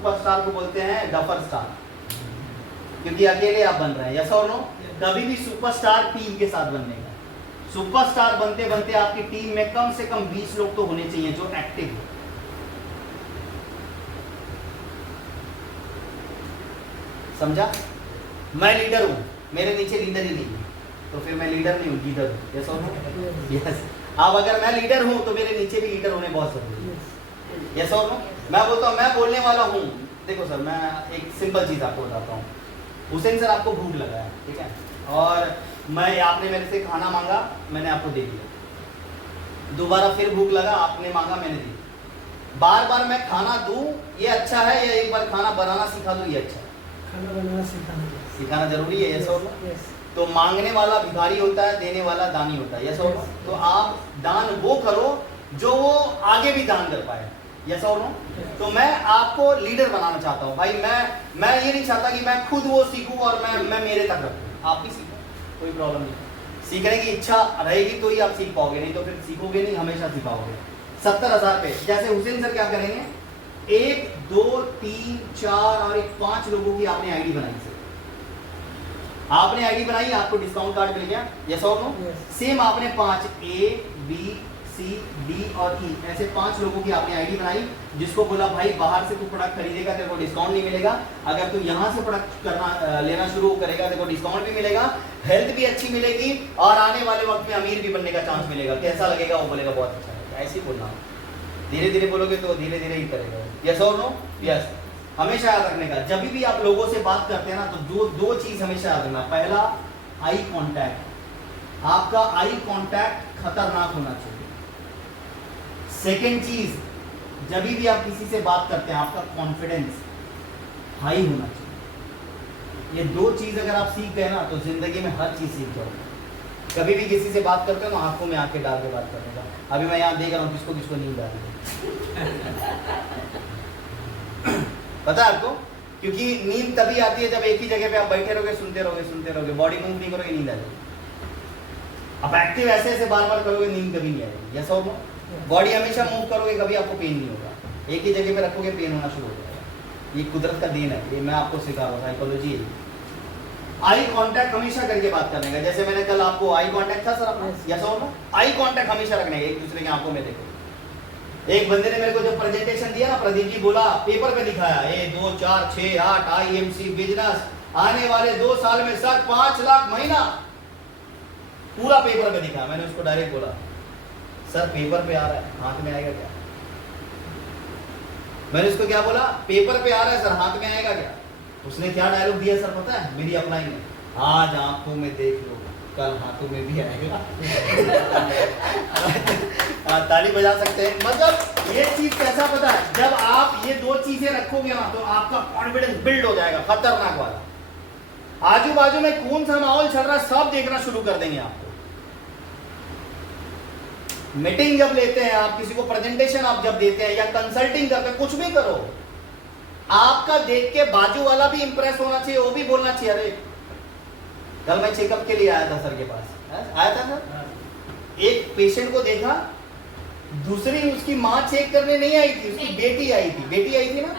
Superstar को बोलते हैं डफर स्टार, क्योंकि अकेले आप बन रहे हैं। यस और नो? कभी भी सुपरस्टार टीम के साथ बनने का। सुपरस्टार बनते बनते आपकी टीम में कम से कम 20 लोग तो होने चाहिए जो एक्टिव हो। समझा? मैं लीडर हूं, मेरे नीचे लीडर ही नहीं है, तो फिर मैं लीडर नहीं हूं, लीडर हूं। यस और नो? यस। अब अगर मैं लीडर हूं तो मेरे नीचे भी लीडर होने बहुत जरूरी है। यस और नो? मैं बोलता हूं मैं बोलने वाला हूं। देखो सर, मैं एक सिंपल चीज आपको बताता हूँ। हुसैन सर, आपको भूख लगा है, ठीक है, और आपने मेरे से खाना मांगा, मैंने आपको दे दिया। दोबारा फिर भूख लगा, आपने मांगा, मैंने दी। बार बार मैं खाना दूं ये अच्छा है, या एक बार खाना बनाना सिखा दूं ये अच्छा है? खाना बनाना सिखाना जरूरी है। यस और नो? तो मांगने वाला भिखारी होता है, देने वाला दानी होता है। यस और नो? तो आप दान वो करो जो वो आगे भी दान कर पाए। यस और नो? तो मैं आपको लीडर बनाना चाहता हूँ भाई। मैं ये नहीं चाहता कि मैं खुद वो सीखूं और मैं मेरे तक रखूं। आप भी सीखो, कोई प्रॉब्लम नहीं। सीखने की इच्छा रहेगी तो ही आप सीख पाओगे, नहीं तो फिर सीखोगे नहीं, हमेशा सिखाओगे। 70,000 पे जैसे हुसैन सर क्या करेंगे, 1 2 3 4 और 5 लोगों की आपने आईडी बनाई सर। आपने आईडी बनाई, आपको डिस्काउंट कार्ड मिल गया। यस और नो? सेम आपने 5 A B C D और E ऐसे 5 लोगों की आपने आईडी बनाई, जिसको बोला भाई बाहर से तू प्रोडक्ट खरीदेगा तेरे को डिस्काउंट नहीं मिलेगा, अगर तू यहाँ से प्रोडक्ट लेना शुरू करेगा तेरे को डिस्काउंट भी मिलेगा, हेल्थ भी अच्छी मिलेगी और आने वाले वक्त में अमीर भी बनने का चांस मिलेगा। कैसा लगेगा? वो बोलेगा बहुत अच्छा है। ऐसे ही बोलना, धीरे धीरे बोलोगे तो धीरे धीरे ही करेगा। यस और नो? यस। हमेशा याद रखने का, जब भी आप लोगों से बात करते हैं ना, तो दो चीज हमेशा याद रखना। पहला, आई कांटेक्ट। आपका आई कांटेक्ट खतरनाक होना चाहिए। सेकेंड चीज, जब भी आप किसी से बात करते हैं, आपका कॉन्फिडेंस हाई होना चाहिए। ये 2 चीज अगर आप सीख गए ना, तो जिंदगी में हर चीज सीख जाओगे। कभी भी किसी से बात करते हो ना, आंखों में आंखें डाल के बात करने का। अभी मैं यहाँ देख रहा हूँ किसको किसको नींद आ रही है। पता है आपको? क्योंकि नींद तभी आती है जब एक ही जगह पे आप बैठे रहोगे, सुनते रहोगे, बॉडी मूव नहीं करोगे, नींद आ जाएगी। अब एक्टिव ऐसे ऐसे बार बार करोगे, नींद कभी नहीं आएगी। यस और नो? बॉडी हमेशा मूव करोगे, कभी आपको पेन नहीं होगा। एक ही जगह पे रखोगे, पेन होना शुरू हो जाएगा। ये कुदरत का देन है, ये मैं आपको सिखा रहा हूँ, साइकोलॉजी है। आई कांटेक्ट हमेशा करके बात करने का। जैसे मैंने कल आपको आई कांटेक्ट था सर अपना, यस और नो? आई कांटेक्ट हमेशा रखने का, एक दूसरे की आंखों में देखो। एक बंदे ने मेरे को जब प्रेजेंटेशन दिया ना, प्रदीप जी बोला, पेपर पे दिखाया 1 2 4 6 8 IMC बिजनेस आने वाले 2 साल में सर 5 लाख महीना, पूरा पेपर पे दिखाया। मैंने उसको डायरेक्ट बोला, सर पेपर पे आ रहा है, हाथ में आएगा क्या? मैंने उसको क्या बोला, पेपर पे आ रहा है सर, हाथ में आएगा क्या? उसने क्या डायलॉग दिया सर पता है मेरी अपलाइन में? आज आंखों में देख लो, कल हाथों में भी आएगा। ताली बजा सकते हैं। मतलब ये चीज कैसा पता है, जब आप ये 2 चीजें रखोगे ना, तो आपका कॉन्फिडेंस बिल्ड हो जाएगा, खतरनाक वाला। आजू बाजू में कौन सा माहौल चल रहा है सब देखना शुरू कर देंगे आपको। मीटिंग जब लेते हैं आप, किसी को प्रेजेंटेशन आप जब देते हैं या कंसल्टिंग करते हैं, कुछ भी करो, आपका देख के बाजू वाला भी इंप्रेस होना चाहिए, वो भी बोलना चाहिए अरे कल मैं चेकअप के लिए आया था सर के पास, आया था सर, एक पेशेंट को देखा, दूसरी उसकी माँ चेक करने नहीं आई थी, उसकी बेटी आई थी। बेटी आई थी ना,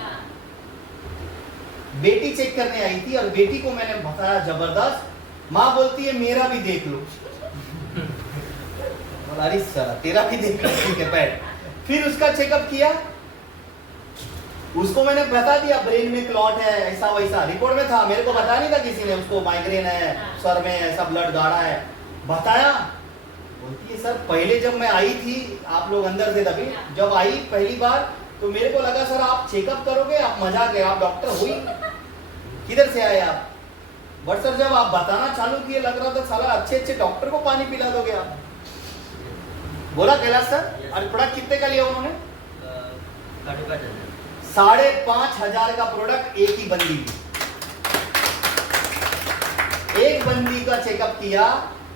बेटी चेक करने आई थी और बेटी को मैंने बताया जबरदस्त, माँ बोलती है मेरा भी देख लो। अरे सर तेरा भी देख लो, ठीक है बैठ। फिर उसका चेकअप किया, उसको मैंने बता दिया ब्रेन में क्लॉट है, ऐसा वैसा रिपोर्ट में था, मेरे को बता नहीं था किसी ने, उसको माइग्रेन है, सर में ऐसा ब्लड गाढ़ा है, बताया। बोलती है सर पहले जब मैं आई थी, आप लोग अंदर थे तभी, जब आई पहली बार तो मेरे को लगा सर आप चेकअप करोगे, आप मजाक है, आप डॉक्टर हुई, किधर से आए आप? बट सर जब आप बताना चालू किए लग रहा था साला अच्छे अच्छे डॉक्टर को पानी पिला दोगे आप। बोला कैलाश सर, और प्रोडक्ट कितने का लिया उन्होंने? 5,500 का प्रोडक्ट एक ही बंदी की, एक बंदी का चेकअप किया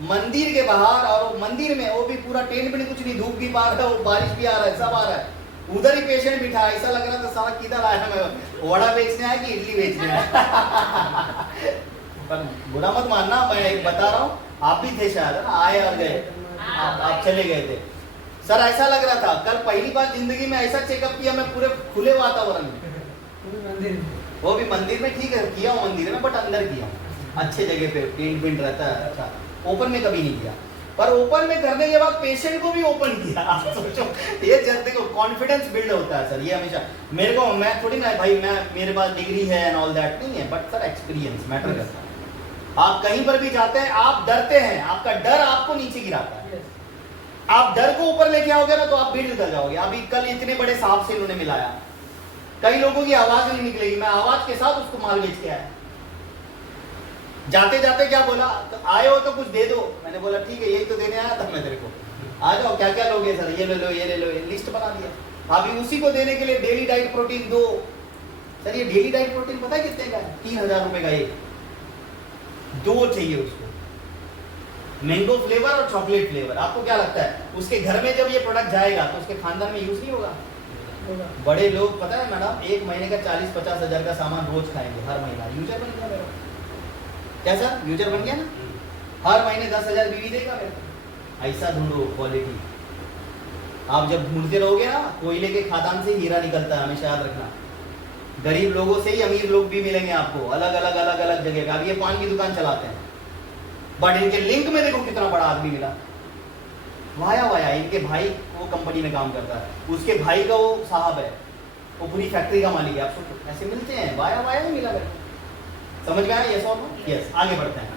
मंदिर के बाहर, और मंदिर में वो भी पूरा टेंट भी नहीं, कुछ नहीं, धूप भी पा रहा है, बारिश भी आ रहा है, सब आ रहा है, उधर ही पेशेंट बिठा, ऐसा लग रहा था साला किधर आया, मैं वड़ा बेचने आया कि इडली बेचने आया। पर बुरा मत मानना, मैं एक बता रहा हूँ, आप भी थे शायद ना, आए और गए, आप चले गए थे सर, ऐसा लग रहा था। कल पहली बार जिंदगी में ऐसा चेकअप किया मैं पूरे खुले वातावरण में, मंदिर वो भी मंदिर में ठीक है, किया हूँ मंदिर में, बट अंदर किया हूँ अच्छे जगह पे, टेंट वेंट रहता है अच्छा। ओपन में कभी नहीं किया, पर ओपन में करने के बाद पेशेंट को भी ओपन किया। आप सोचो, ये देखो कॉन्फिडेंस बिल्ड होता है सर, ये हमेशा मेरे को, मैं थोड़ी ना भाई मैं मेरे पास डिग्री है एंड ऑल दैट नहीं है, बट सर एक्सपीरियंस मैटर करता है। आप कहीं पर भी जाते हैं, आप डरते हैं, आपका डर आपको नीचे गिराता है। आप डर को ऊपर लेके आओगे ना तो आप भीड़ कर जाओगे। अभी कल इतने बड़े सांप से इन्होंने मिलाया, कई लोगों की आवाज नहीं निकलेगी, मैं आवाज के साथ उसको माल बेच के आया। जाते जाते क्या बोला, तो आए हो तो कुछ दे दो, मैंने बोला ठीक है यही तो देने आया था मैं तेरे को, आ जाओ क्या क्या लोगे सर, ये ले लो ये ले लो, लिस्ट बना दिया। अभी उसी को देने के लिए डेली डाइट प्रोटीन दो। सर ये डेली डाइट प्रोटीन पता है कितने का है? 3000 रुपए का एक, दो चाहिए उसको, मैंगो फ्लेवर और चॉकलेट फ्लेवर। आपको क्या लगता है उसके घर में जब ये प्रोडक्ट जाएगा तो उसके खानदान में यूज नहीं होगा? बड़े लोग पता है मैडम, एक महीने का 40-50 हजार का सामान रोज खाएंगे हर महीना। यूजर बन गया मेरा, क्या सर यूजर बन गया ना, हर महीने 10,000 बीवी देगा मेरा। ऐसा ढूंढो क्वालिटी। आप जब ढूंढते रहोगे ना, कोयले के खादान से हीरा निकलता है, हमेशा याद रखना। गरीब लोगों से ही अमीर लोग भी मिलेंगे आपको, अलग अलग अलग अलग जगह का। अब ये पान की दुकान चलाते हैं, बट इनके लिंक में देखो कितना बड़ा आदमी मिला, वाया वाया। इनके भाई वो कंपनी में काम करता है, उसके भाई का वो साहब है, वो पूरी फैक्ट्री का मालिक है। आप सोचो ऐसे मिलते हैं, वाया वाया ही मिला। समझ में आया? यस और नो? यस। आगे बढ़ते हैं।